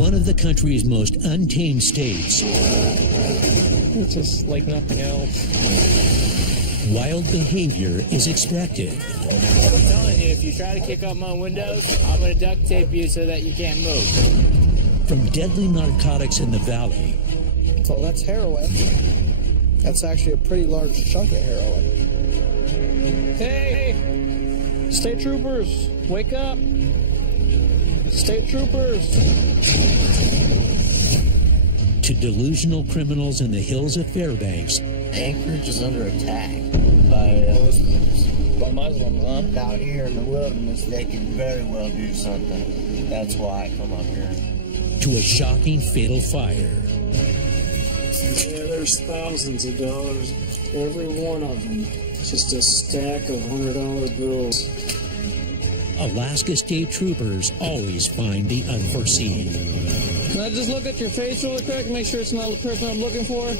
one of the country's most untamed states, It's just like nothing else. wild behavior is expected. I'm telling you, if you try to kick up my windows, I'm going to duct tape you so that you can't move. From deadly narcotics in the valley Well, that's heroin. That's actually a pretty large chunk of heroin. Hey! State troopers, wake up! State troopers! to delusional criminals in the hills of Fairbanks Anchorage is under attack by Muslims. By Muslims, huh? Out here in the wilderness, they can very well do something. That's why I come up here. to a shocking fatal fire. Yeah, there's thousands of dollars. Every one of them. Just a stack of $100 bills. Alaska State Troopers always find the unforeseen. Can I just look at your face really quick and make sure it's not the person I'm looking for?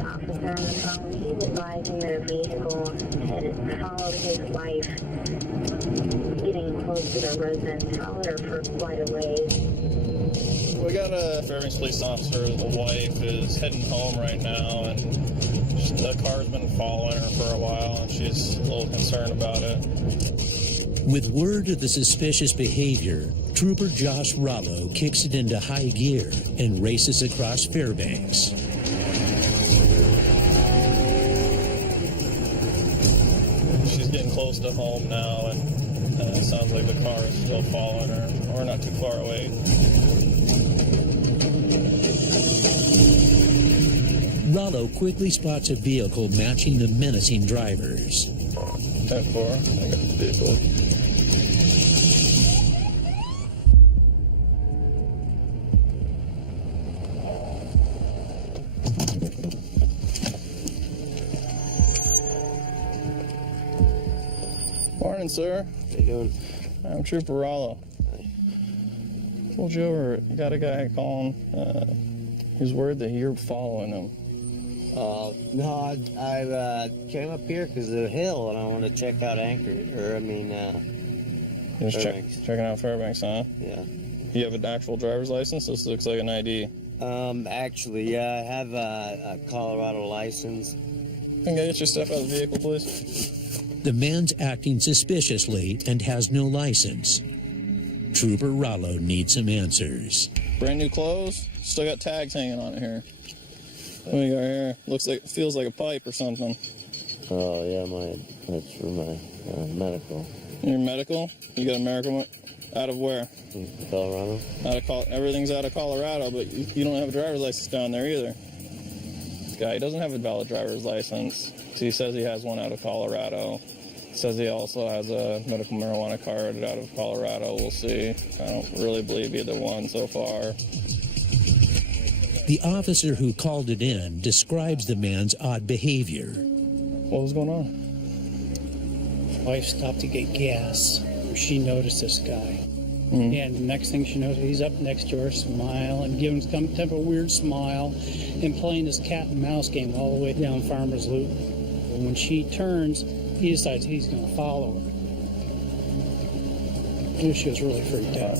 Officer on the phone. He's advising that a vehicle had followed his wife, getting close to the residence, followed her for quite a ways. We got a Fairbanks police officer. The wife is heading home right now, and the car's been following her for a while, and she's a little concerned about it. With word of the suspicious behavior, Trooper Josh Rollo kicks it into high gear and races across Fairbanks. She's getting close to home now, and it sounds like the car is still following her. We're not too far away. Rollo quickly spots a vehicle matching the menacing drivers. 10-4, I got the vehicle. Morning, sir. How you doing? I'm Trooper Rollo. Pulled you over. You got a guy calling. He's worried that you're following him. No, I came up here because of the hill, and I want to check out Anchorage, You're just Fairbanks. checking out Fairbanks, huh? Yeah. You have an actual driver's license? This looks like an ID. Actually, yeah, I have a Colorado license. Can I get your stuff out of the vehicle, please? The man's acting suspiciously and has no license. Trooper Rollo needs some answers. Brand new clothes? Still got tags hanging on it here. What do you got here? Feels like a pipe or something. Oh, yeah, that's for my medical. Your medical? You got a medical? Out of where? Colorado. Everything's out of Colorado, but you don't have a driver's license down there either. This guy doesn't have a valid driver's license. So he says he has one out of Colorado. Says he also has a medical marijuana card out of Colorado. We'll see. I don't really believe either one so far. The officer who called it in describes the man's odd behavior. What was going on? Wife stopped to get gas. She noticed this guy. And the next thing she knows, he's up next to her, smile, and giving some type of weird smile, and playing this cat and mouse game all the way down Farmer's Loop. And when she turns, he decides he's going to follow her. And she was really freaked out.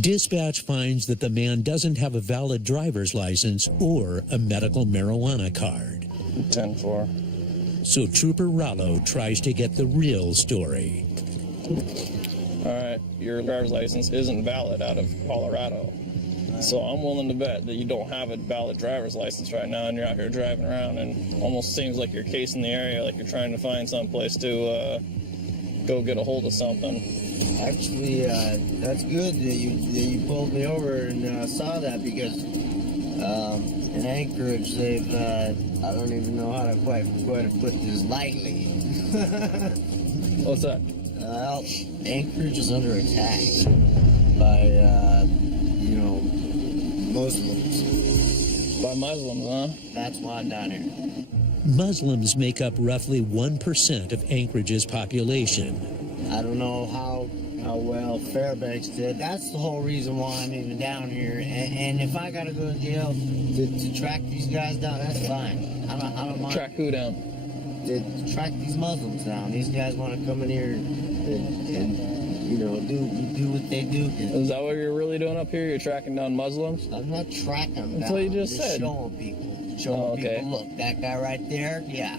Dispatch finds that the man doesn't have a valid driver's license or a medical marijuana card. 10-4. So Trooper Rollo tries to get the real story. All right, your driver's license isn't valid out of Colorado. So I'm willing to bet that you don't have a valid driver's license right now, and you're out here driving around, and almost seems like you're casing the area, like you're trying to find some place to go get a hold of something. Actually, that's good that you pulled me over and saw that, because in Anchorage they've I don't even know how to quite put this lightly. What's that? Well, Anchorage is under attack by Muslims. By Muslims, huh? That's why I'm down here. Muslims make up roughly 1% of Anchorage's population. I don't know how well Fairbanks did. That's the whole reason why I'm even down here. And if I gotta go to jail to track these guys down, that's fine. I don't mind. Track who down? To track these Muslims down. These guys want to come in here and you know, do what they do. Is that what you're really doing up here? You're tracking down Muslims? I'm not tracking them down. That's what you just said. Showing people. Showing people, look, that guy right there, yeah.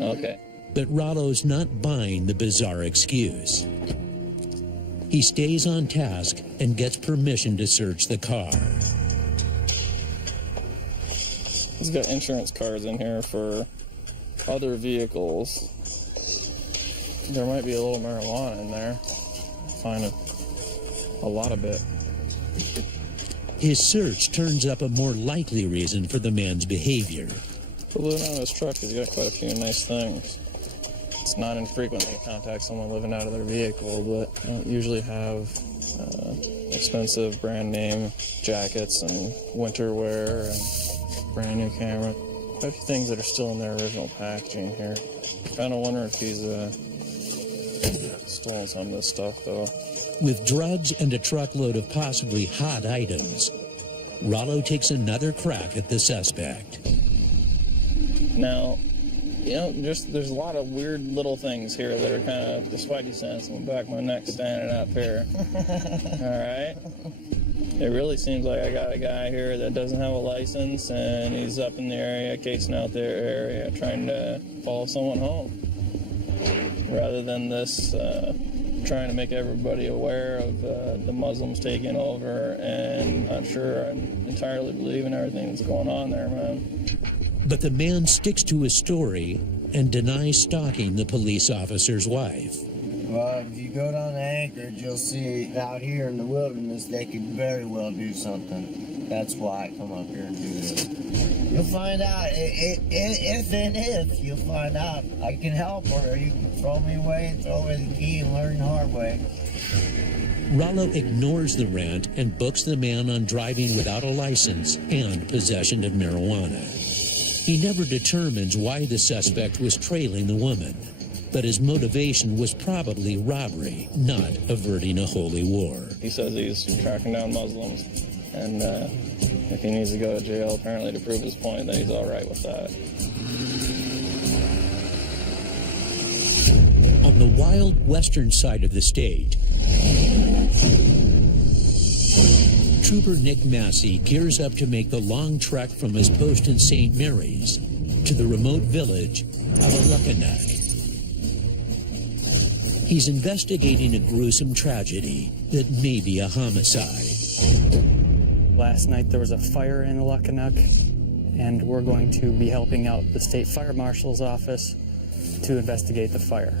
Okay. But Rollo's not buying the bizarre excuse. He stays on task and gets permission to search the car. He's got insurance cards in here for other vehicles. There might be a little marijuana in there. Find a lot of it. His search turns up a more likely reason for the man's behavior. Living on his truck, he's got quite a few nice things. It's not infrequent to contact someone living out of their vehicle, but I don't usually have expensive brand name jackets and winter wear and brand new camera. Quite a few things that are still in their original packaging here. Kind of wonder if he's stolen some of this stuff, though. With drugs and a truckload of possibly hot items, Rollo takes another crack at the suspect. Now, you know, there's a lot of weird little things here that are kind of the spidey sense in the back of my neck standing up here. All right? It really seems like I got a guy here that doesn't have a license, and he's up in the area, casing out their area, trying to follow someone home. Rather than this, trying to make everybody aware of the Muslims taking over, and not sure I entirely believe in everything that's going on there, man. But the man sticks to his story and denies stalking the police officer's wife. Well, if you go down to Anchorage, you'll see out here in the wilderness, they could very well do something. That's why I come up here and do this. You'll find out. If you'll find out. I can help, or you can throw me away and throw away the key and learn the hard way. Rollo ignores the rent and books the man on driving without a license and possession of marijuana. He never determines why the suspect was trailing the woman, but his motivation was probably robbery, not averting a holy war. He says he's tracking down Muslims, and if he needs to go to jail, apparently to prove his point, then he's all right with that. On the wild western side of the state, Trooper Nick Massey gears up to make the long trek from his post in St. Mary's to the remote village of Aluckanuck. He's investigating a gruesome tragedy that may be a homicide. Last night there was a fire in Aluckanuck, and we're going to be helping out the state fire marshal's office to investigate the fire.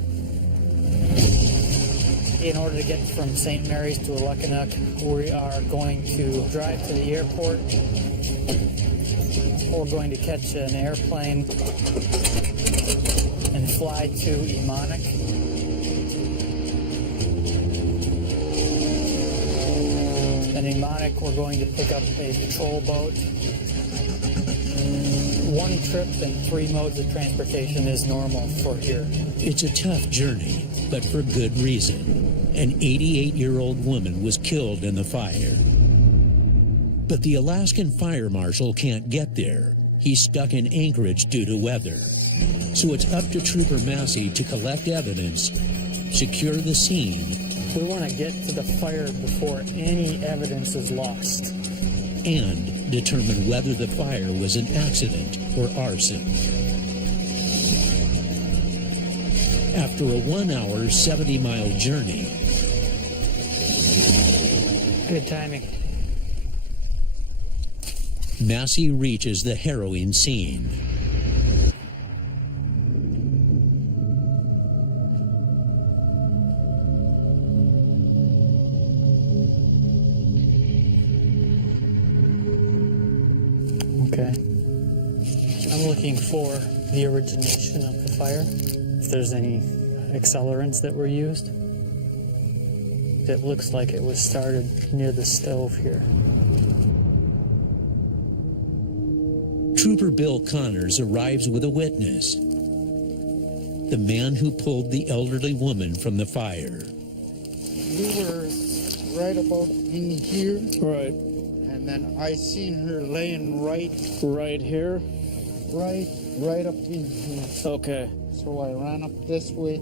In order to get from St. Mary's to Aluckanuck, we are going to drive to the airport. We're going to catch an airplane and fly to Emonic. In Emonic, we're going to pick up a patrol boat. One trip and 3 modes of transportation is normal for here. It's a tough journey, but for good reason. An 88-year-old woman was killed in the fire. But the Alaskan fire marshal can't get there. He's stuck in Anchorage due to weather. So it's up to Trooper Massey to collect evidence, secure the scene, We want to get to the fire before any evidence is lost. and determine whether the fire was an accident or arson. After a 1-hour, 70-mile journey, Good timing. Massey reaches the harrowing scene. Okay. I'm looking for the origination of the fire. If there's any accelerants that were used. It looks like it was started near the stove here. Trooper Bill Connors arrives with a witness. The man who pulled the elderly woman from the fire. We were right about in here, Right. and then I seen her laying right here? right up in here. Okay. So I ran up this way,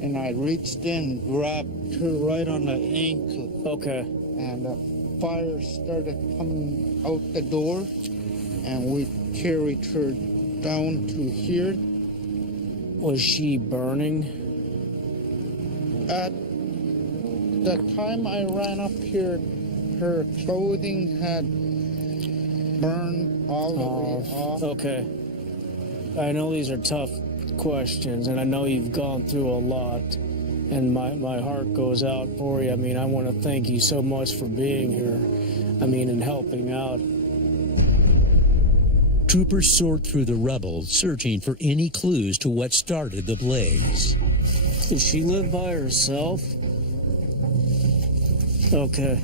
and I reached in and grabbed her right on the ankle. Okay. And fire started coming out the door, and we carried her down to here. Was she burning? At the time I ran up here, her clothing had burned all the way off. Okay. I know these are tough questions, and I know you've gone through a lot, and my heart goes out for you. I mean, I want to thank you so much for being here. I mean, and helping out. Troopers sort through the rubble, searching for any clues to what started the blaze. Does she live by herself? Okay.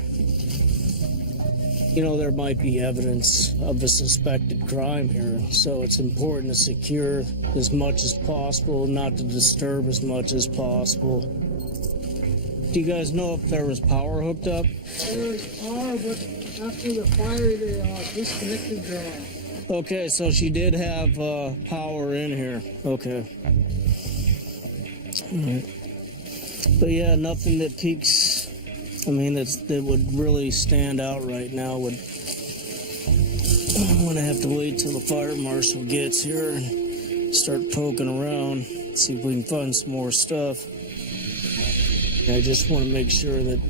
You know, there might be evidence of a suspected crime here, so it's important to secure as much as possible, not to disturb as much as possible. Do you guys know if there was power hooked up? There was power, but after the fire, they disconnected the... Okay, so she did have power in here. Okay. All right. But yeah, nothing that piques... I mean, that would really stand out right now. I'm going to have to wait till the fire marshal gets here and start poking around, see if we can find some more stuff. I just want to make sure that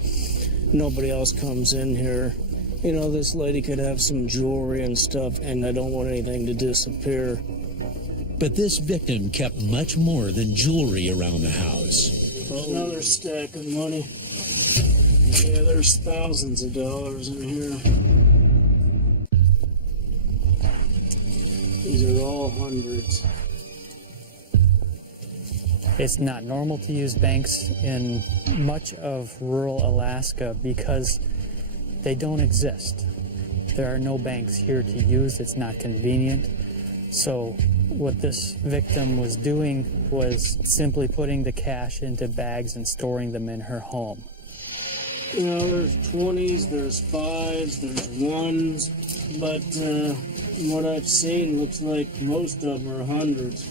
nobody else comes in here. You know, this lady could have some jewelry and stuff, and I don't want anything to disappear. But this victim kept much more than jewelry around the house. Another stack of money. Yeah, there's thousands of dollars in here. These are all hundreds. It's not normal to use banks in much of rural Alaska because they don't exist. There are no banks here to use. It's not convenient. So what this victim was doing was simply putting the cash into bags and storing them in her home. You know, there's 20s, there's 5s, there's 1s, but what I've seen looks like most of them are hundreds.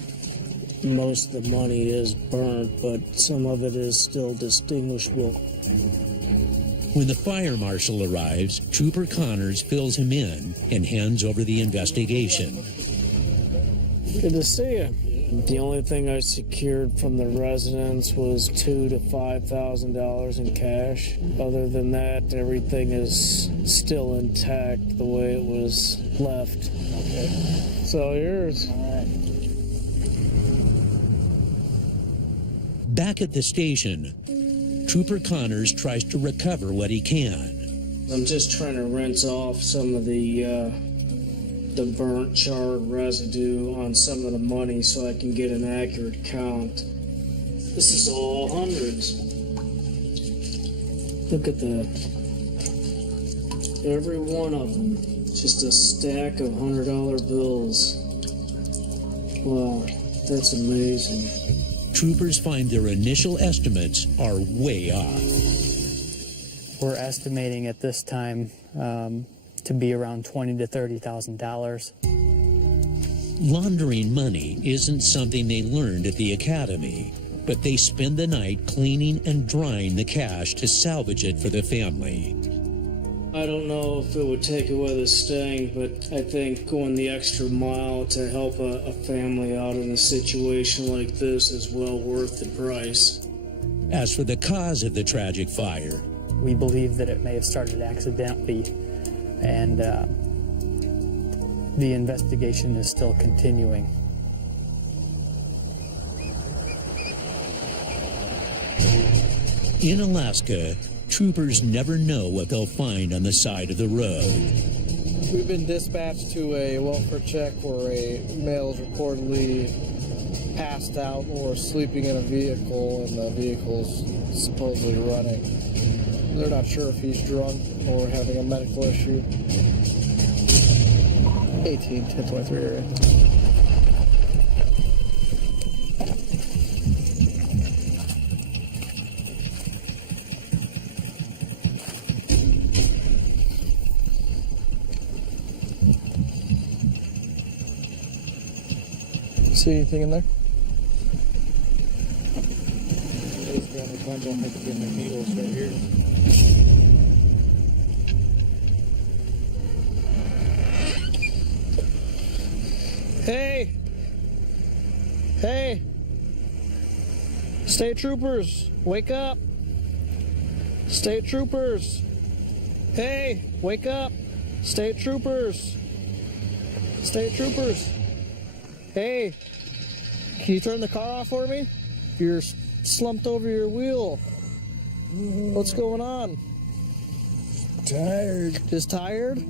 Most of the money is burnt, but some of it is still distinguishable. When the fire marshal arrives, Trooper Connors fills him in and hands over the investigation. Good to see you. The only thing I secured from the residence was $2,000 to $5,000 in cash. Other than that, everything is still intact the way it was left. Okay. It's all yours. All right. Back at the station, Trooper Connors tries to recover what he can. I'm just trying to rinse off some of the burnt, charred residue on some of the money so I can get an accurate count. This is all hundreds. Look at that. Every one of them. Just a stack of $100 bills. Wow, that's amazing. Troopers find their initial estimates are way off. We're estimating at this time to be around $20,000 to $30,000. Laundering money isn't something they learned at the academy, but they spend the night cleaning and drying the cash to salvage it for the family. I don't know if it would take away the sting, but I think going the extra mile to help a family out in a situation like this is well worth the price. As for the cause of the tragic fire, we believe that it may have started accidentally, and the investigation is still continuing. In Alaska, troopers never know what they'll find on the side of the road. We've been dispatched to a welfare check where a male is reportedly passed out or sleeping in a vehicle, and the vehicle's supposedly running. They're not sure if he's drunk or having a medical issue. 18, 10.3 area. See anything in there? There's got a bunch of academic needles right here. Hey! Hey! State troopers, wake up! State troopers! Hey, wake up! State troopers! State troopers! Hey, can you turn the car off for me? You're slumped over your wheel. What's going on? Tired. Just tired?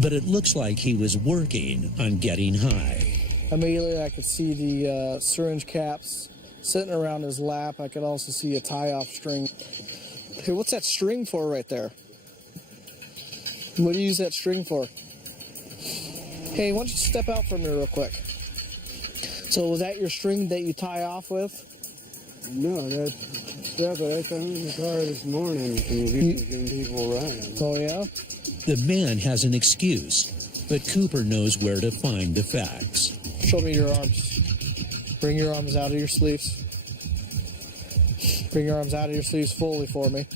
But it looks like he was working on getting high. Immediately I could see the syringe caps sitting around his lap. I could also see a tie-off string. Hey, what's that string for right there? What do you use that string for? Hey, why don't you step out for me real quick? So was that your string that you tie off with? No, but I found it in the car this morning from getting people riding. Oh, yeah? The man has an excuse, but Cooper knows where to find the facts. Show me your arms. Bring your arms out of your sleeves. Bring your arms out of your sleeves fully for me.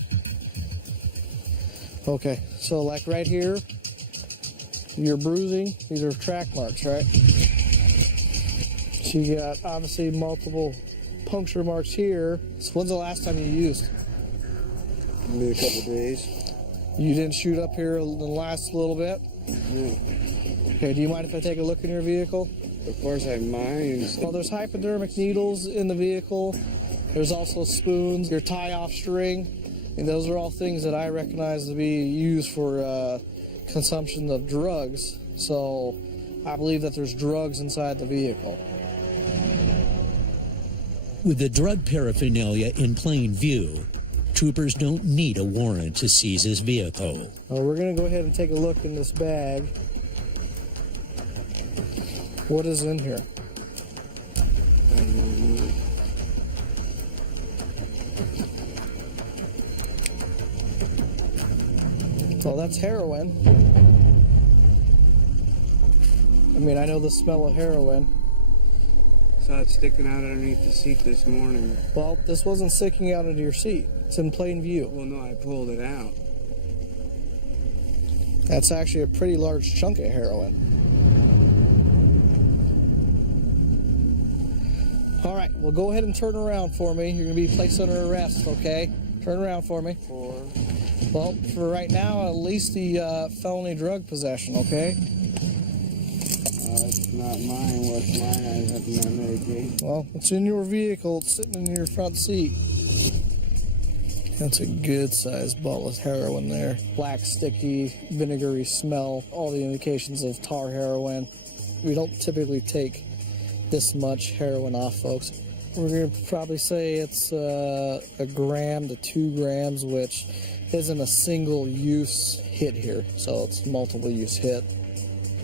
Okay, so like right here, you're bruising. These are track marks, right? So you got obviously multiple puncture marks here. So when's the last time you used? Maybe a couple days. You didn't shoot up here in the last little bit? Yeah. Okay, do you mind if I take a look in your vehicle? Of course I mind. Well, there's hypodermic needles in the vehicle. There's also spoons, your tie-off string. And those are all things that I recognize to be used for consumption of drugs. So I believe that there's drugs inside the vehicle. With the drug paraphernalia in plain view, troopers don't need a warrant to seize his vehicle. We're going to go ahead and take a look in this bag. What is in here? Well, that's heroin. I mean, I know the smell of heroin. Saw it sticking out underneath the seat this morning. Well, this wasn't sticking out into your seat. It's in plain view. Well, no, I pulled it out. That's actually a pretty large chunk of heroin. All right, well, go ahead and turn around for me. You're going to be placed under arrest, okay? Turn around for me. Well, for right now, at least the felony drug possession, okay? It's not mine. What's mine? I have my medication. Well, it's in your vehicle. It's sitting in your front seat. That's a good-sized ball of heroin there. Black, sticky, vinegary smell. All the indications of tar heroin. We don't typically take this much heroin off, folks. We're going to probably say it's a gram to 2 grams, which isn't a single-use hit here, so it's multiple-use hit.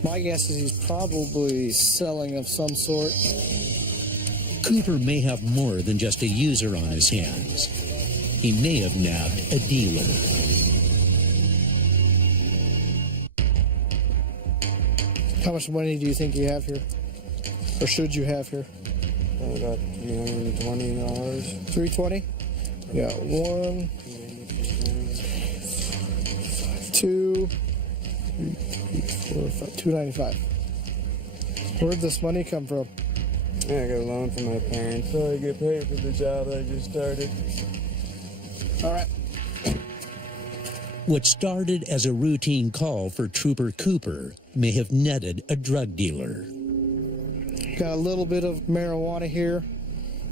My guess is he's probably selling of some sort. Cooper may have more than just a user on his hands. He may have nabbed a dealer. How much money do you think you have here? Or should you have here? I got $320. 320? Yeah, 1, 2, 3, 4, 5, 295. Where'd this money come from? Yeah, I got a loan from my parents. So I get paid for the job I just started. All right. What started as a routine call for Trooper Cooper may have netted a drug dealer. Got a little bit of marijuana here,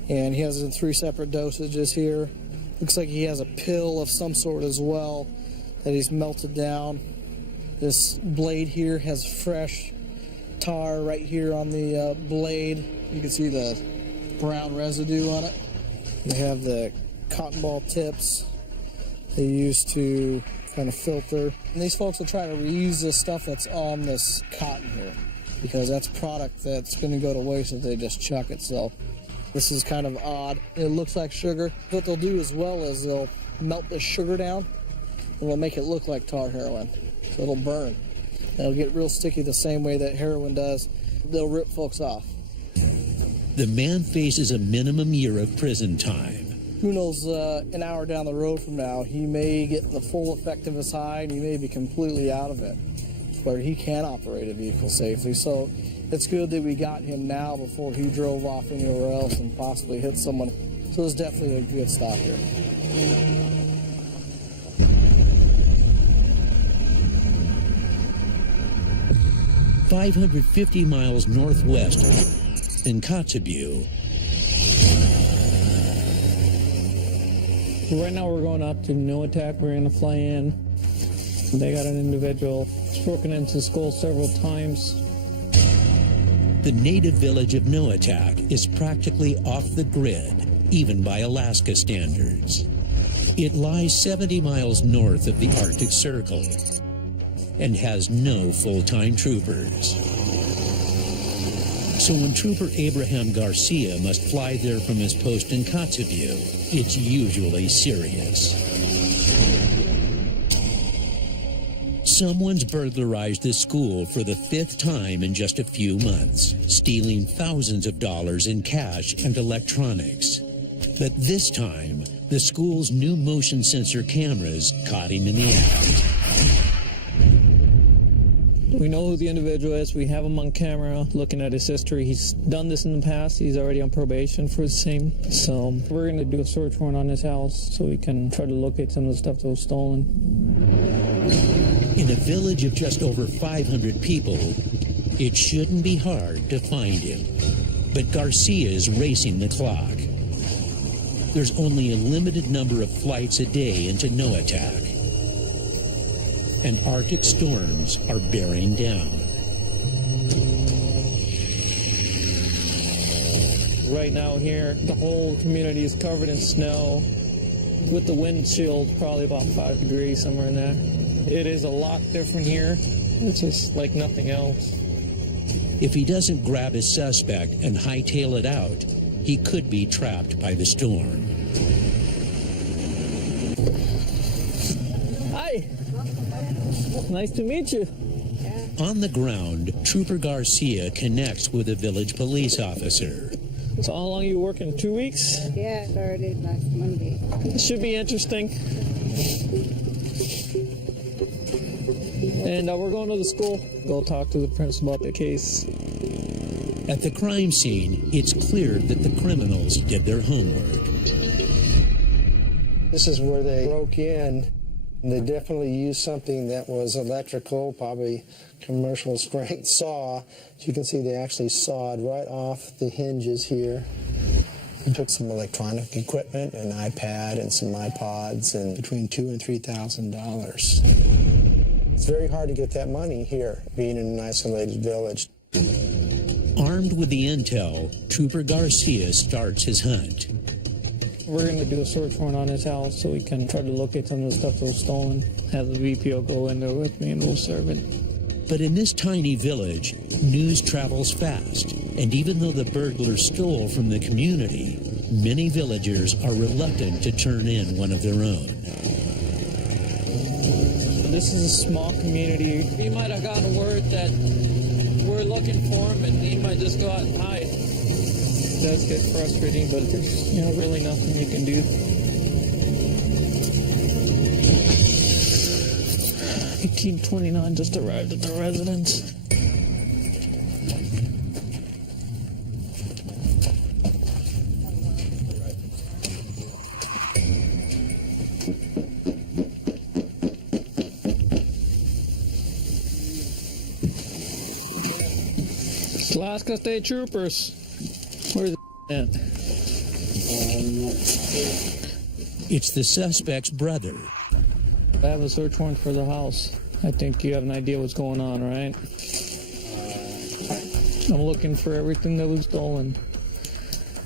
and he has it in 3 separate dosages here. Looks like he has a pill of some sort as well that he's melted down. This blade here has fresh tar right here on the blade. You can see the brown residue on it. They have the cotton ball tips they use to kind of filter. And these folks will try to reuse the stuff that's on this cotton here, because that's product that's going to go to waste if they just chuck it. So this is kind of odd. It looks like sugar. What they'll do as well is they'll melt the sugar down and they'll make it look like tar heroin. So it'll burn. It'll get real sticky the same way that heroin does. They'll rip folks off. The man faces a minimum year of prison time. Who knows, an hour down the road from now, he may get the full effect of his high and he may be completely out of it, where he can operate a vehicle safely. So it's good that we got him now before he drove off anywhere else and possibly hit someone. So it's definitely a good stop here. 550 miles northwest in Kotzebue. Right now we're going up to No Attack. We're going to fly in. They got an individual who's broken into school several times. The native village of No Attack is practically off the grid, even by Alaska standards. It lies 70 miles north of the Arctic Circle and has no full-time troopers. So when Trooper Abraham Garcia must fly there from his post in Kotzebue, it's usually serious. Someone's burglarized the school for the 5th time in just a few months, stealing thousands of dollars in cash and electronics. But this time, the school's new motion sensor cameras caught him in the act. We know who the individual is. We have him on camera looking at his history. He's done this in the past. He's already on probation for the same. So we're going to do a search warrant on his house so we can try to locate some of the stuff that was stolen. In a village of just over 500 people, it shouldn't be hard to find him. But Garcia is racing the clock. There's only a limited number of flights a day into No Attack, and Arctic storms are bearing down. Right now here, the whole community is covered in snow with the wind chill probably about 5 degrees, somewhere in there. It is a lot different here. It's just like nothing else. If he doesn't grab his suspect and hightail it out, he could be trapped by the storm. Hi. Nice to meet you. On the ground, Trooper Garcia connects with a village police officer. So how long are you working? 2 weeks? Yeah, I started last Monday. It should be interesting. And we're going to the school. Go talk to the principal about the case. At the crime scene, it's clear that the criminals did their homework. This is where they broke in. They definitely used something that was electrical, probably commercial strength saw. As you can see, they actually sawed right off the hinges here. They took some electronic equipment, an iPad and some iPods, and between $2,000 and $3,000. It's very hard to get that money here, being in an isolated village. Armed with the intel, Trooper Garcia starts his hunt. We're going to do a search warrant on his house so we can try to locate some of the stuff that was stolen. Have the VPO go in there with me and we'll serve it. But in this tiny village, news travels fast. And even though the burglars stole from the community, many villagers are reluctant to turn in one of their own. This is a small community. He might have gotten word that we're looking for him and he might just go out and hide. It does get frustrating, but there's really nothing you can do. 1829 just arrived at the residence. Alaska State Troopers. Where's the at? It's the suspect's brother. I have a search warrant for the house. I think you have an idea what's going on, right? I'm looking for everything that was stolen.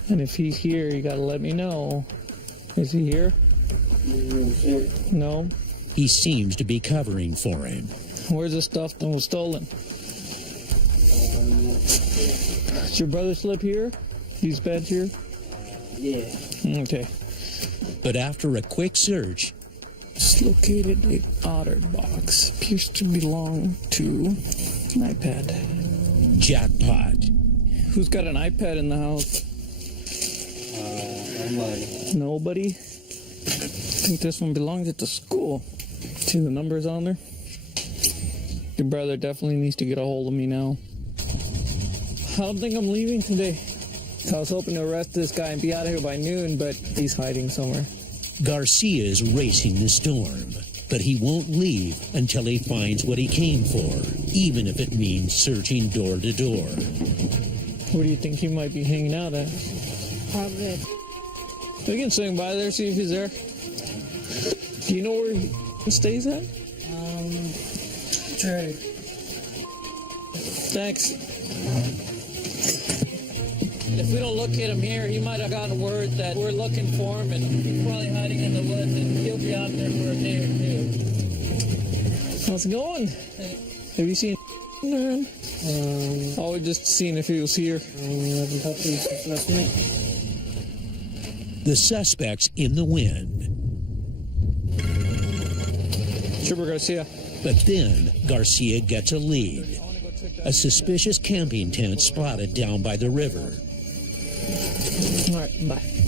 And if he's here, you gotta let me know. Is he here? No? he seems to be covering for him. Where's the stuff that was stolen? Does your brother sleep here? These beds here? Yeah. Okay. But after a quick search, Just located a otter box. Appears to belong to an iPad. jackpot. Who's got an iPad in the house? Nobody. I think this one belongs at the school. See the numbers on there? Your brother definitely needs to get a hold of me now. I don't think I'm leaving today. I was hoping to arrest this guy and be out of here by noon, but he's hiding somewhere. Garcia is racing the storm, but he won't leave until he finds what he came for, even if it means searching door to door. Where do you think he might be hanging out at? Probably. We can swing by there, see if he's there. Do you know where he stays at? Trey. Thanks. If we don't locate him here, he might have gotten word that we're looking for him, and he's probably hiding in the woods, and he'll be out there for a day or two. How's it going? Have you seen him? We're just seeing if he was here. Haven't talked to him since last night. The suspect's in the wind. Trooper Garcia. But then Garcia gets a lead. A suspicious camping tent spotted down by the river. All right, bye. He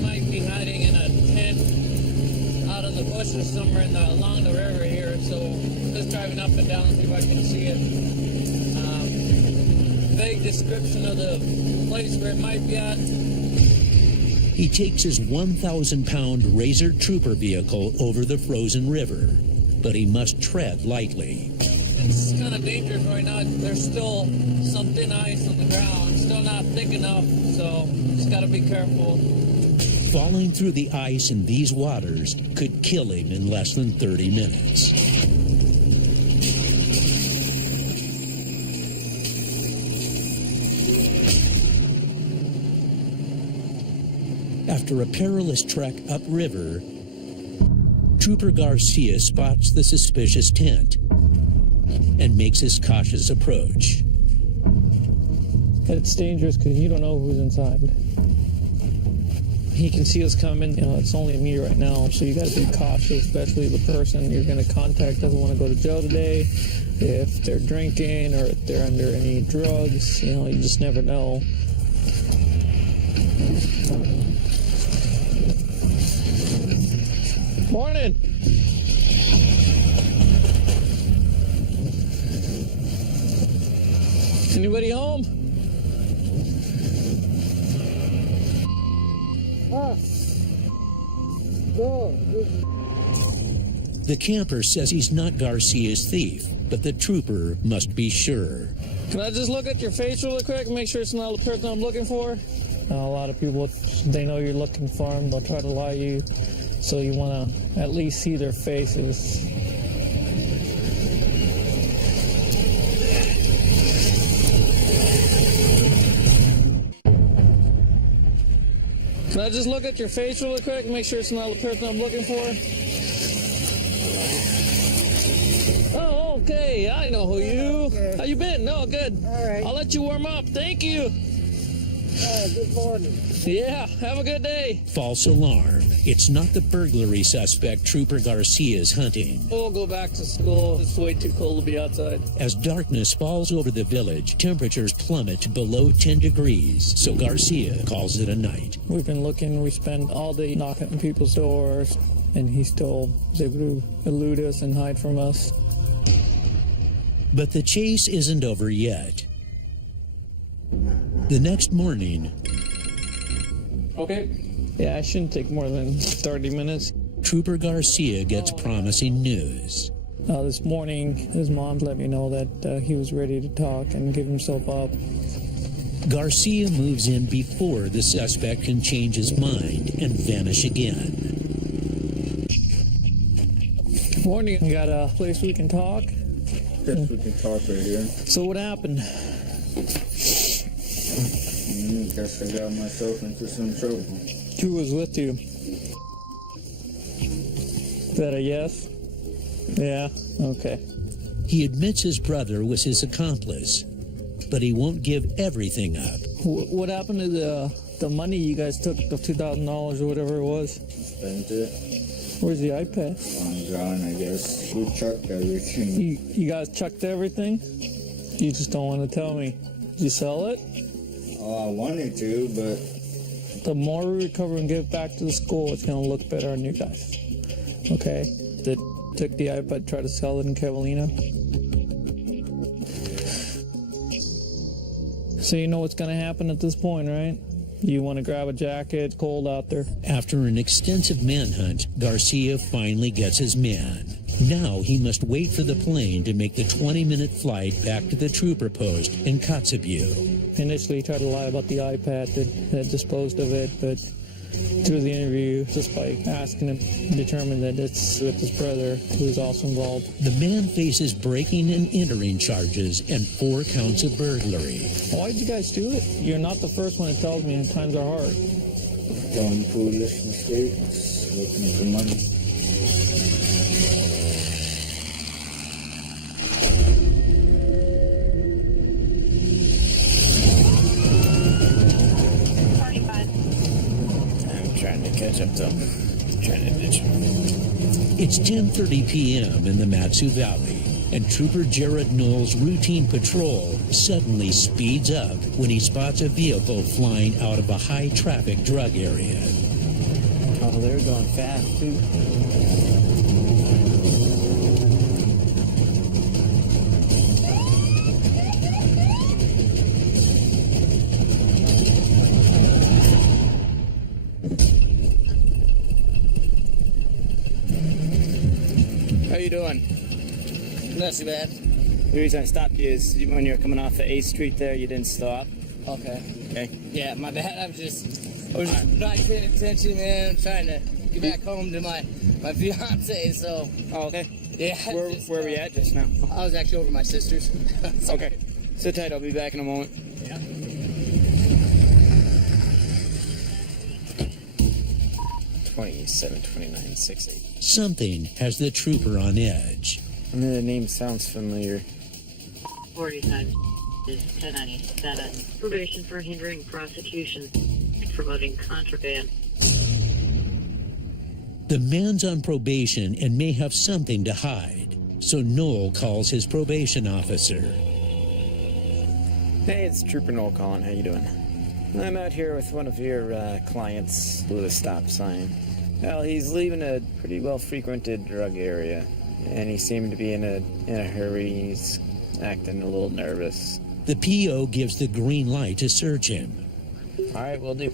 might be hiding in a tent out in the bushes somewhere along the river here, so just driving up and down and see if I can see it. Vague description of the place where it might be at. He takes his 1,000-pound Razor Trooper vehicle over the frozen river, but he must tread lightly. It's kind of dangerous right now. There's still some thin ice on the ground. Still not thick enough, so just got to be careful. Falling through the ice in these waters could kill him in less than 30 minutes. After a perilous trek upriver, Trooper Garcia spots the suspicious tent and makes his cautious approach. It's dangerous because you don't know who's inside. He can see us coming. You know, it's only me right now, so you got to be cautious, especially the person you're going to contact doesn't want to go to jail today. If they're drinking or if they're under any drugs, you know, you just never know. Morning. Anybody home? The camper says he's not Garcia's thief, but the trooper must be sure. Can I just look at your face really quick and make sure it's not the person I'm looking for? A lot of people, they know you're looking for them. They'll try to lie to you. So you want to at least see their faces. Can I just look at your face really quick and make sure it's not the person I'm looking for? Oh, okay. I know who you. Okay. How you been? No, good. All right. I'll let you warm up. Thank you. Good morning. Yeah, have a good day. False alarm. It's not the burglary suspect Trooper Garcia is hunting. We'll go back to school. It's way too cold to be outside. As darkness falls over the village, temperatures plummet to below 10 degrees, so Garcia calls it a night. We've been looking. We spent all day knocking on people's doors, and he still was able to elude us and hide from us. But the chase isn't over yet. The next morning... Okay. Yeah, it shouldn't take more than 30 minutes. Trooper Garcia gets promising news. This morning, his mom let me know that he was ready to talk and give himself up. Garcia moves in before the suspect can change his mind and vanish again. Morning. You got a place we can talk? Yes, we can talk right here. So what happened? Guess I got myself into some trouble. Who was with you? Is that a yes? Yeah, okay. He admits his brother was his accomplice, but he won't give everything up. What happened to the money you guys took, the $2,000 or whatever it was? Spent it. Where's the iPad? Long gone, I guess. We chucked everything. You guys chucked everything? You just don't want to tell me. Did you sell it? Oh, I wanted to, but... The more we recover and give back to the school, it's going to look better on you guys. Okay? They took the iPad, tried to sell it in Cavallina. So you know what's going to happen at this point, right? You want to grab a jacket, it's cold out there. After an extensive manhunt, Garcia finally gets his man. Now he must wait for the plane to make the 20-minute flight back to the trooper post in Kotzebue. Initially, he tried to lie about the iPad that had disposed of it, but through the interview, just by asking him, determined that it's with his brother, who is also involved. The man faces breaking and entering charges and 4 counts of burglary. Why did you guys do it? You're not the first one that tells me that times are hard. Dumb, foolish mistakes. Looking for money. Trying to catch up to him. Trying to ditch him. It's 10:30 p.m. in the Matsu Valley, and Trooper Jared Knoll's routine patrol suddenly speeds up when he spots a vehicle flying out of a high-traffic drug area. Oh, they're going fast, too. How you doing? Not too bad. The reason I stopped you is when you were coming off the 8th Street there, you didn't stop. Okay. Okay. Yeah, my bad. I was just not paying attention, man. I'm trying to get back home to my fiance, so. Oh, okay. Yeah. Where were we at just now? I was actually over at my sister's. Okay. Sit tight. I'll be back in a moment. Yeah. 272968. Something has the trooper on edge. I mean, the name sounds familiar. 49 is 1097. Probation for hindering prosecution, promoting contraband. The man's on probation and may have something to hide, so Knoll calls his probation officer. Hey, it's Trooper Knoll calling. How you doing? I'm out here with one of your clients with a stop sign. Well, he's leaving a pretty well-frequented drug area, and he seemed to be in a hurry. He's acting a little nervous. The PO gives the green light to search him. All right, will do.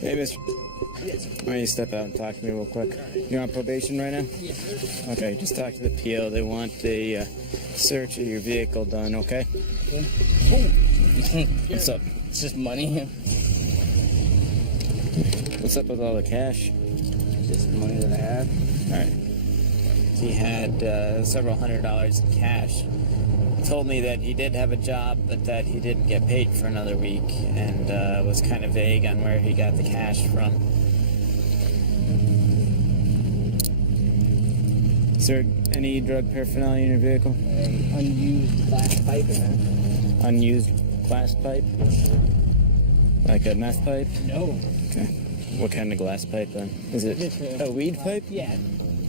Hey, mister. Yes. Why don't you step out and talk to me real quick? You're on probation right now? Yes. Okay, just talk to the PO. They want a search of your vehicle done, okay? Yeah. What's up? It's just money. What's up with all the cash? Just money that I have. All right. He had several $100s in cash. He told me that he did have a job, but that he didn't get paid for another week, and was kind of vague on where he got the cash from. Is there any drug paraphernalia in your vehicle? Unused glass pipe in there. Unused glass pipe? Like a meth pipe? No. Okay. What kind of glass pipe then? Is it a weed pipe? Yeah.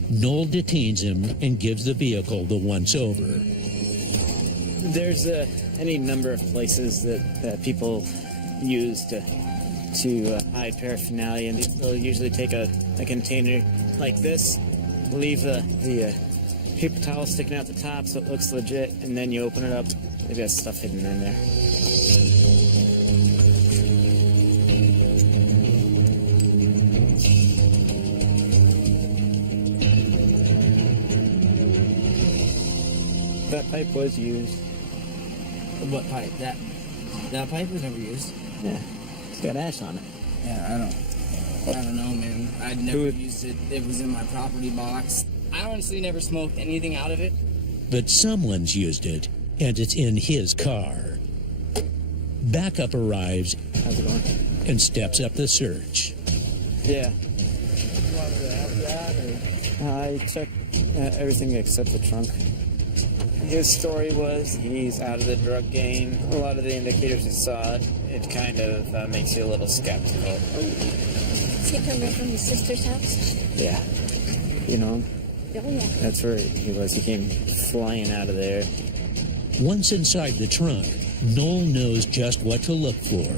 Knoll detains him and gives the vehicle the once-over. There's any number of places that people use to hide paraphernalia, and they'll usually take a container like this, leave the paper towel sticking out the top so it looks legit, and then you open it up, they've got stuff hidden in there. That pipe was used. What pipe? That pipe was never used. Yeah, it's got ash on it. Yeah, I don't know, man. I'd never used it. It was in my property box. I honestly never smoked anything out of it. But someone's used it, and it's in his car. Backup arrives How's it going? and steps up the search. Yeah. You wanted to have that, or? I checked everything except the trunk. His story was he's out of the drug game. A lot of the indicators we saw, it kind of makes you a little skeptical. Is he coming from his sister's house? Yeah. You know, Oh, yeah. that's where he was. He came flying out of there. Once inside the trunk, Noel knows just what to look for.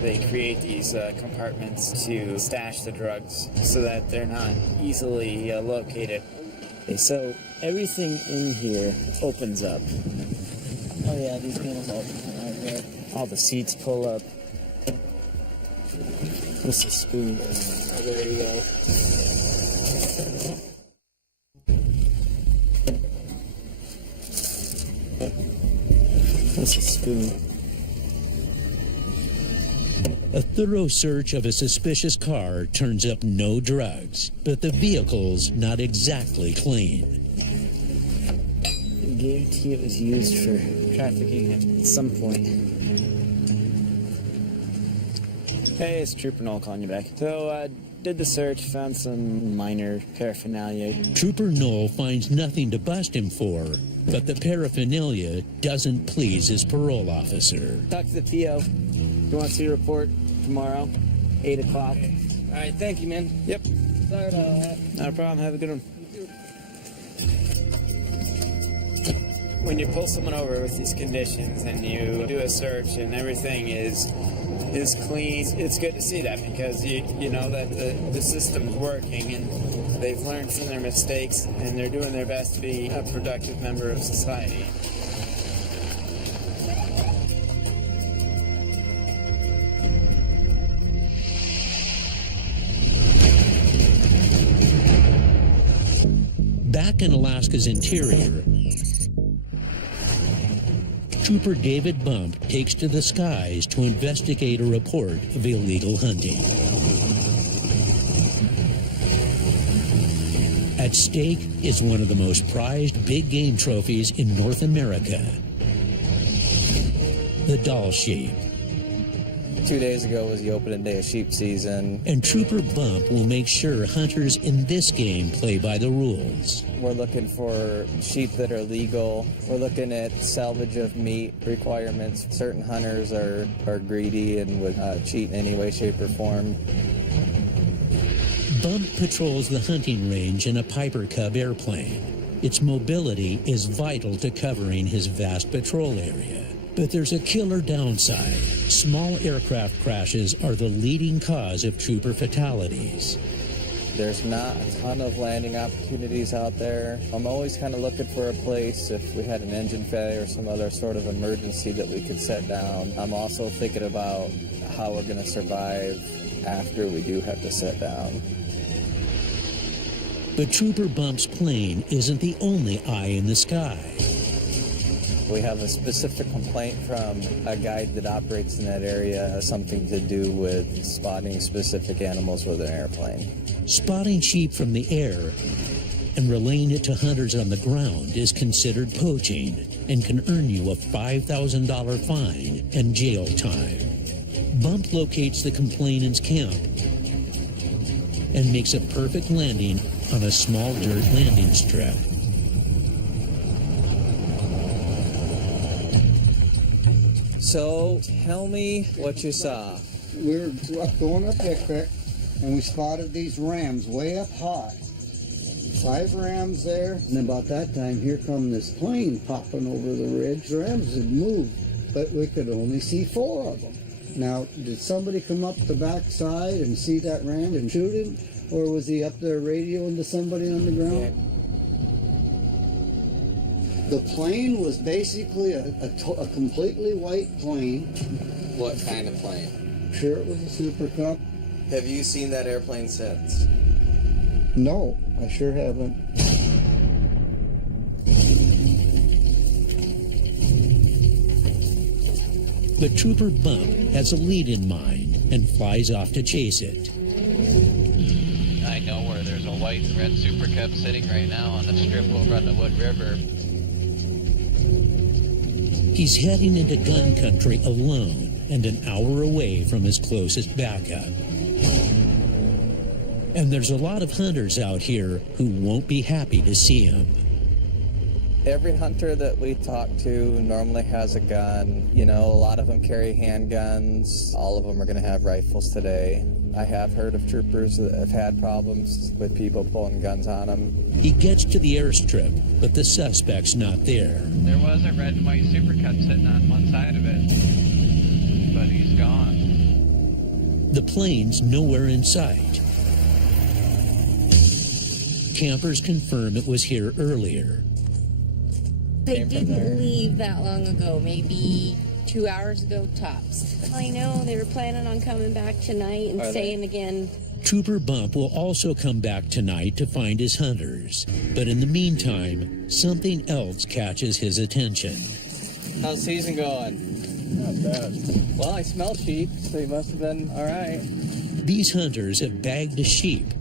They create these compartments to stash the drugs so that they're not easily located. So everything in here opens up. Oh yeah, these panels open right there. All the seats pull up. This is a spoon. Oh, there you go. That's a spoon. A thorough search of a suspicious car turns up no drugs, but the vehicle's not exactly clean. I guarantee it was used for trafficking at some point. Hey, it's Trooper Noel calling you back. So, did the search, found some minor paraphernalia. Trooper Noel finds nothing to bust him for, but the paraphernalia doesn't please his parole officer. Talk to the PO. You want to see a report tomorrow, 8 o'clock. All right, thank you, man. Yep. Sorry about that. Not a problem. Have a good one. When you pull someone over with these conditions and you do a search and everything is clean, it's good to see that because you know that the system's working and they've learned from their mistakes and they're doing their best to be a productive member of society. Back in Alaska's interior, Trooper David Bump takes to the skies to investigate a report of illegal hunting. At stake is one of the most prized big game trophies in North America, the Dall sheep. 2 days ago was the opening day of sheep season. And Trooper Bump will make sure hunters in this game play by the rules. We're looking for sheep that are legal. We're looking at salvage of meat requirements. Certain hunters are greedy and would cheat in any way, shape, or form. Bump patrols the hunting range in a Piper Cub airplane. Its mobility is vital to covering his vast patrol area. But there's a killer downside. Small aircraft crashes are the leading cause of trooper fatalities. There's not a ton of landing opportunities out there. I'm always kind of looking for a place if we had an engine failure or some other sort of emergency that we could set down. I'm also thinking about how we're going to survive after we do have to set down. But Trooper Bump's plane isn't the only eye in the sky. We have a specific complaint from a guide that operates in that area, has something to do with spotting specific animals with an airplane. Spotting sheep from the air and relaying it to hunters on the ground is considered poaching and can earn you a $5,000 fine and jail time. Bump locates the complainant's camp and makes a perfect landing on a small dirt landing strip. So, tell me what you saw. We were going up that creek, and we spotted these rams way up high. 5 rams there, and about that time, here come this plane popping over the ridge. The rams had moved, but we could only see 4 of them. Now, did somebody come up the backside and see that ram and shoot him, or was he up there radioing to somebody on the ground? Yeah. The plane was basically a completely white plane. What kind of plane? Sure it was a Super Cub. Have you seen that airplane since? No, I sure haven't. But Trooper Bump has a lead in mind and flies off to chase it. I know where there's a white and red Super Cub sitting right now on a strip over on the Wood River. He's heading into gun country alone and an hour away from his closest backup. And there's a lot of hunters out here who won't be happy to see him. Every hunter that we talk to normally has a gun. You know, a lot of them carry handguns. All of them are going to have rifles today. I have heard of troopers that have had problems with people pulling guns on them. He gets to the airstrip, but the suspect's not there. There was a red and white Super Cub sitting on one side of it, but he's gone. The plane's nowhere in sight. Campers confirm it was here earlier. They didn't leave that long ago, maybe 2 hours ago tops. I know, they were planning on coming back tonight and staying again. Trooper Bump will also come back tonight to find his hunters. But in the meantime, something else catches his attention. How's season going? Not bad. Well, I smell sheep, so you must have been all right. These hunters have bagged a sheep,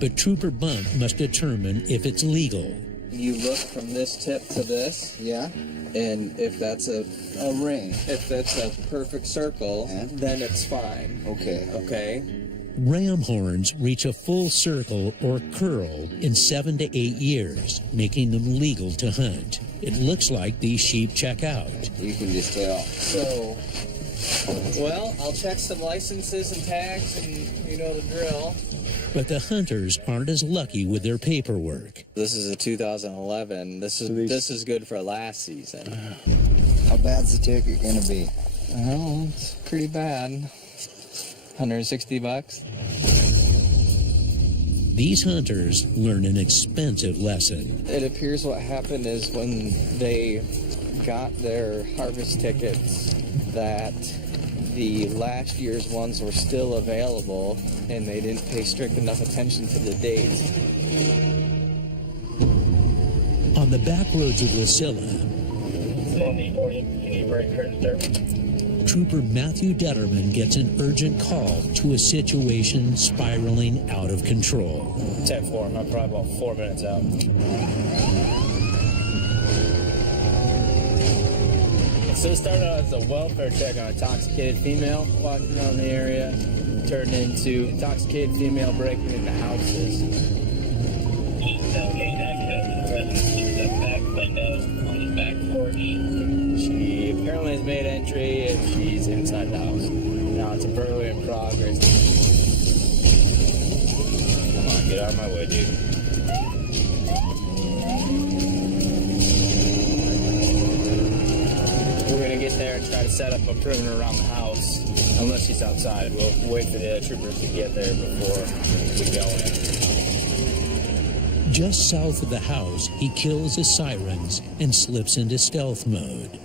but Trooper Bump must determine if it's legal. You look from this tip to this. Yeah. And if that's a ring, if that's a perfect circle, then it's fine. Okay. Okay. Ram horns reach a full circle or curl in 7 to 8 years, making them legal to hunt. It looks like these sheep check out. You can just tell. So, well, I'll check some licenses and tags, and you know the drill. But the hunters aren't as lucky with their paperwork. This is a 2011. This is good for last season. How bad's the ticket gonna be? Well, it's pretty bad. $160. These hunters learn an expensive lesson. It appears what happened is when they got their harvest tickets that the last year's ones were still available and they didn't pay strict enough attention to the dates. On the back roads of Wasilla, Trooper Matthew Detterman gets an urgent call to a situation spiraling out of control. 10-4, I'm probably about 4 minutes out. So it started out as a welfare check on a intoxicated female walking around the area, turned into intoxicated female breaking into houses. She apparently has made entry and she's inside the house. Now it's a burglary in progress. Come on, get out of my way, dude. We're gonna get there and try to set up a perimeter around the house. Unless she's outside, we'll wait for the troopers to get there before we go in. Just south of the house, he kills the sirens and slips into stealth mode.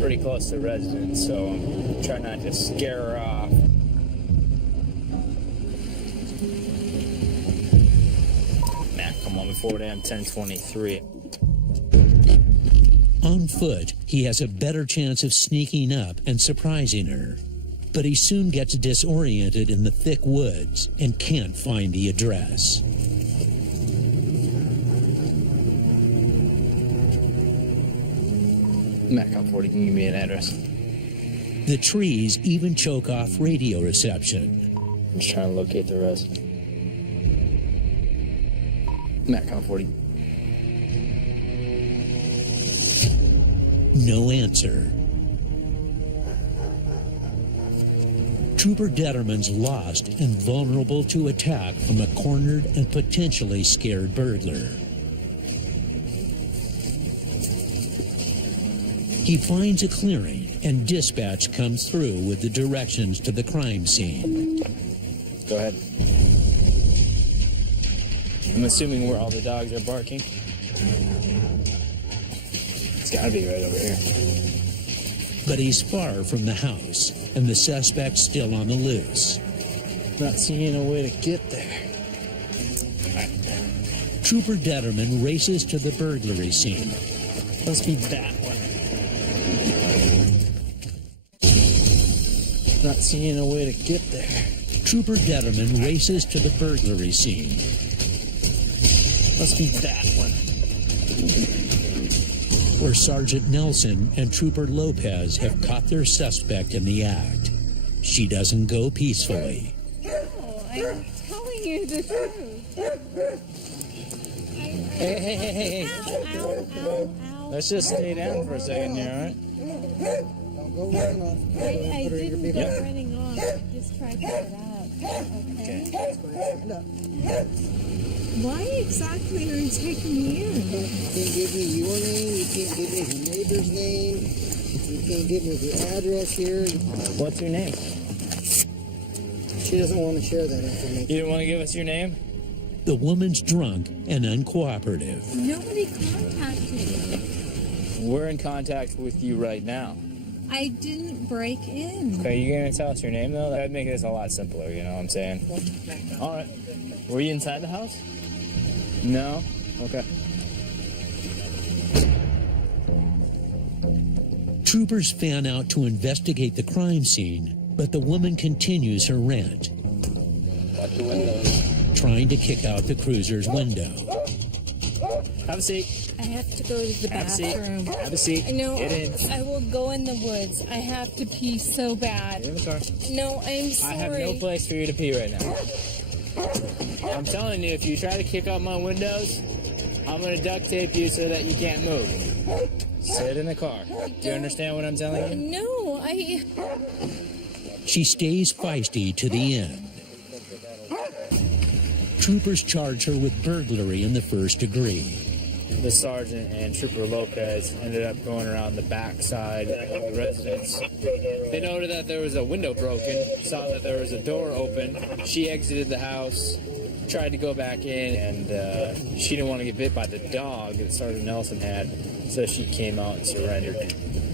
Pretty close to the residence, so I'm trying not to scare her off. Matt, come on before damn 10:23. On foot, he has a better chance of sneaking up and surprising her. But he soon gets disoriented in the thick woods and can't find the address. Matt, come 40, can you give me an address? The trees even choke off radio reception. I'm just trying to locate the rest. Matt, come 40. No answer. Trooper Detterman's lost and vulnerable to attack from a cornered and potentially scared burglar. He finds a clearing and dispatch comes through with the directions to the crime scene. Go ahead. I'm assuming where all the dogs are barking. It's gotta be right over here. But he's far from the house, and the suspect's still on the loose. Not seeing a way to get there. Trooper Detterman races to the burglary scene. Must be that one. Not seeing a way to get there. Trooper Detterman races to the burglary scene. Must be that one. Where Sergeant Nelson and Trooper Lopez have caught their suspect in the act. She doesn't go peacefully. Oh, I'm you the truth. Hey. Ow, ow, ow. Let's just stay down for a second here, all right? Don't go running off. I didn't go Yep. running off. I just tried to get up. Okay. Why exactly are you taking me in? You can't give me your name. You can't give me the neighbor's name. You can't give me the address here. What's your name? She doesn't want to share that information. You didn't want to give us your name? The woman's drunk and uncooperative. Nobody contacted me. We're in contact with you right now. I didn't break in. Okay, you gonna tell us your name though? That'd make this a lot simpler, you know what I'm saying? Alright. Were you inside the house? No? Okay. Troopers fan out to investigate the crime scene, but the woman continues her rant, Watch the windows. trying to kick out the cruiser's window. Have a seat. I have to go to the Have a seat. bathroom. Have a seat. No, Get in. I will go in the woods. I have to pee so bad. Get in the car. No, I'm sorry. I have no place for you to pee right now. I'm telling you, if you try to kick out my windows, I'm gonna duct tape you so that you can't move. Sit in the car. Do you understand what I'm telling you? No, She stays feisty to the end. Troopers charge her with burglary in the first degree. The sergeant and Trooper Lopez ended up going around the back side of the residence. They noted that there was a window broken, saw that there was a door open. She exited the house, tried to go back in, and she didn't want to get bit by the dog that Sergeant Nelson had, so she came out and surrendered.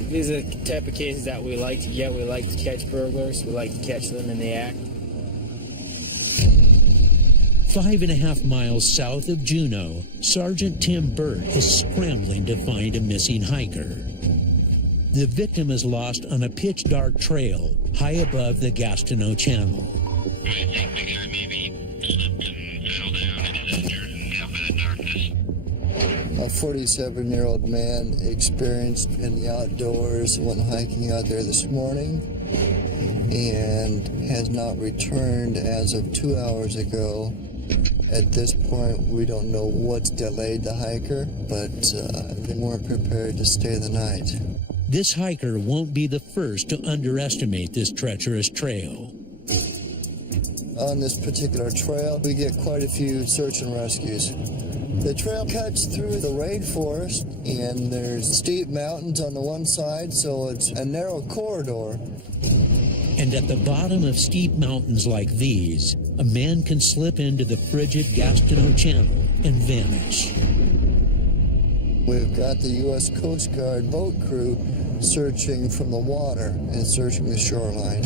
These are the type of cases that we like to get. We like to catch burglars. We like to catch them in the act. 5.5 miles south of Juneau, Sergeant Tim Burt is scrambling to find a missing hiker. The victim is lost on a pitch-dark trail high above the Gastineau Channel. I think the guy maybe slipped and fell down and is injured out by the darkness. A 47-year-old man experienced in the outdoors, went hiking out there this morning and has not returned as of 2 hours ago. At this point, we don't know what's delayed the hiker, but they weren't prepared to stay the night. This hiker won't be the first to underestimate this treacherous trail. On this particular trail, we get quite a few search and rescues. The trail cuts through the rainforest, and there's steep mountains on the one side, so it's a narrow corridor. And at the bottom of steep mountains like these, a man can slip into the frigid Gastineau Channel and vanish. We've got the U.S. Coast Guard boat crew searching from the water and searching the shoreline.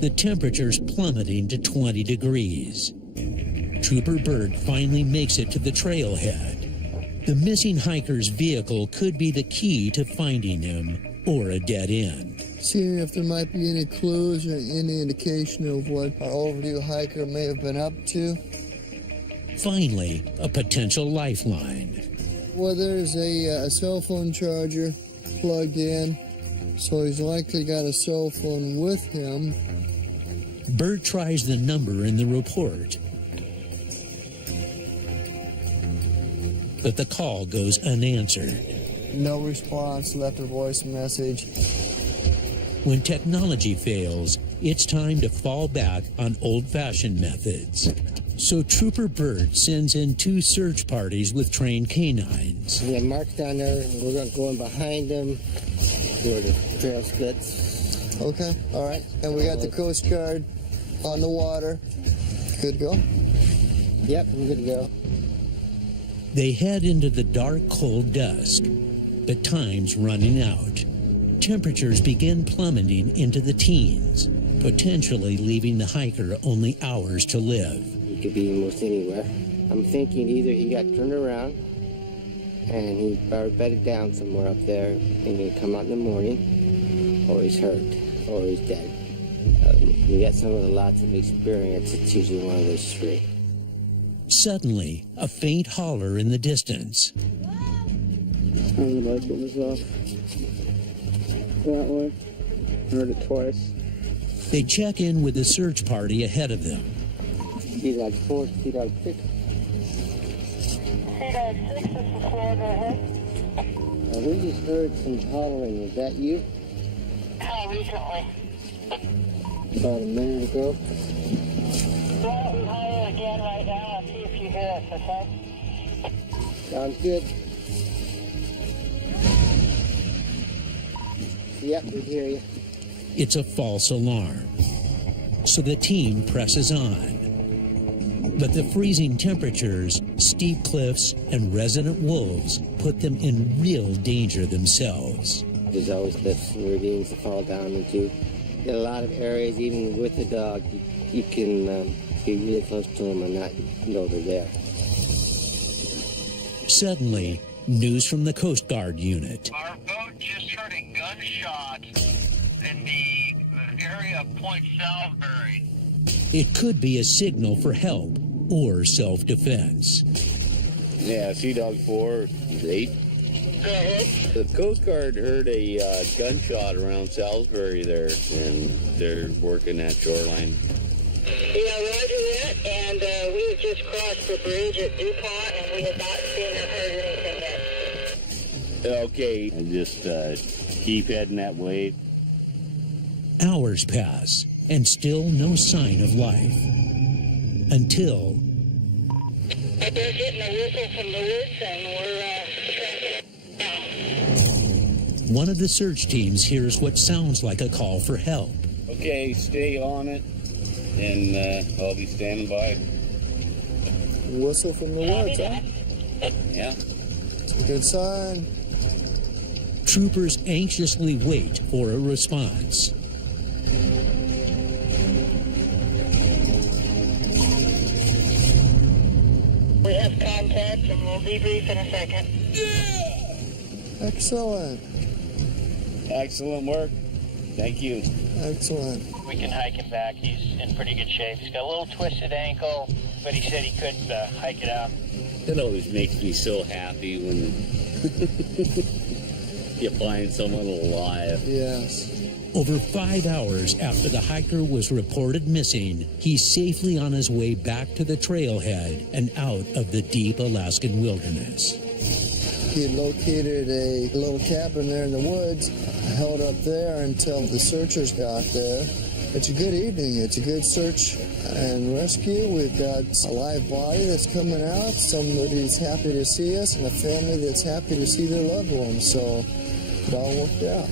The temperature's plummeting to 20 degrees. Trooper Bird finally makes it to the trailhead. The missing hiker's vehicle could be the key to finding him, or a dead end. Seeing if there might be any clues or any indication of what our overdue hiker may have been up to. Finally, a potential lifeline. Well, there's a cell phone charger plugged in, so he's likely got a cell phone with him. Bird tries the number in the report, but the call goes unanswered. No response, left a voice message. When technology fails, it's time to fall back on old-fashioned methods. So Trooper Bird sends in 2 search parties with trained canines. We have marks down there, and we're going to go in behind them where the trail splits. Okay, all right. And we got the Coast Guard on the water. Good to go? Yep, we're good to go. They head into the dark, cold dusk, but time's running out. Temperatures begin plummeting into the teens, potentially leaving the hiker only hours to live. He could be almost anywhere. I'm thinking either he got turned around and he probably bedded down somewhere up there and he'll come out in the morning, or he's hurt, or he's dead. We got some of the lots of experience. It's usually one of those 3. Suddenly, a faint holler in the distance. The light was off. That way. Heard it twice. They check in with the search party ahead of them. Sea Dog 4, Sea Dog 6. Sea Dog 6, this is Claire, go ahead. We just heard some hollering. Is that you? How recently? About a minute ago. Why don't we holler again right now and see if you hear us, okay? Sounds good. Yep, we hear you. It's a false alarm. So the team presses on. But the freezing temperatures, steep cliffs, and resident wolves put them in real danger themselves. There's always cliffs and ravines to fall down into. In a lot of areas, even with the dog, you can be really close to them and not know they're there. Suddenly, news from the Coast Guard unit. Our boat just heard a gunshot in the area of Point Salisbury. It could be a signal for help or self-defense. Yeah, Sea Dog 4, 8. The Coast Guard heard a gunshot around Salisbury there, and they're working that shoreline. Yeah, roger that, and we have just crossed the bridge at DuPont, and we have not seen or heard anything yet. Okay, and just keep heading that way. Hours pass, and still no sign of life. Until... They're getting a whistle from the woods, and we're tracking it now. one of the search teams hears what sounds like a call for help. Okay, stay on it, and I'll be standing by. Whistle from the woods, huh? Yeah. It's a good sign. Troopers anxiously wait for a response. We have contact, and we'll debrief in a second. Excellent. Excellent work. Thank you. Excellent. We can hike him back. He's in pretty good shape. He's got a little twisted ankle, but he said he could hike it out. It always makes me so happy when you find someone alive. Yes. Over 5 hours after the hiker was reported missing, he's safely on his way back to the trailhead and out of the deep Alaskan wilderness. He had located a little cabin there in the woods, held up there until the searchers got there. It's a good evening. It's a good search and rescue. We've got a live body that's coming out, somebody that's happy to see us, and a family that's happy to see their loved ones. So it all worked out.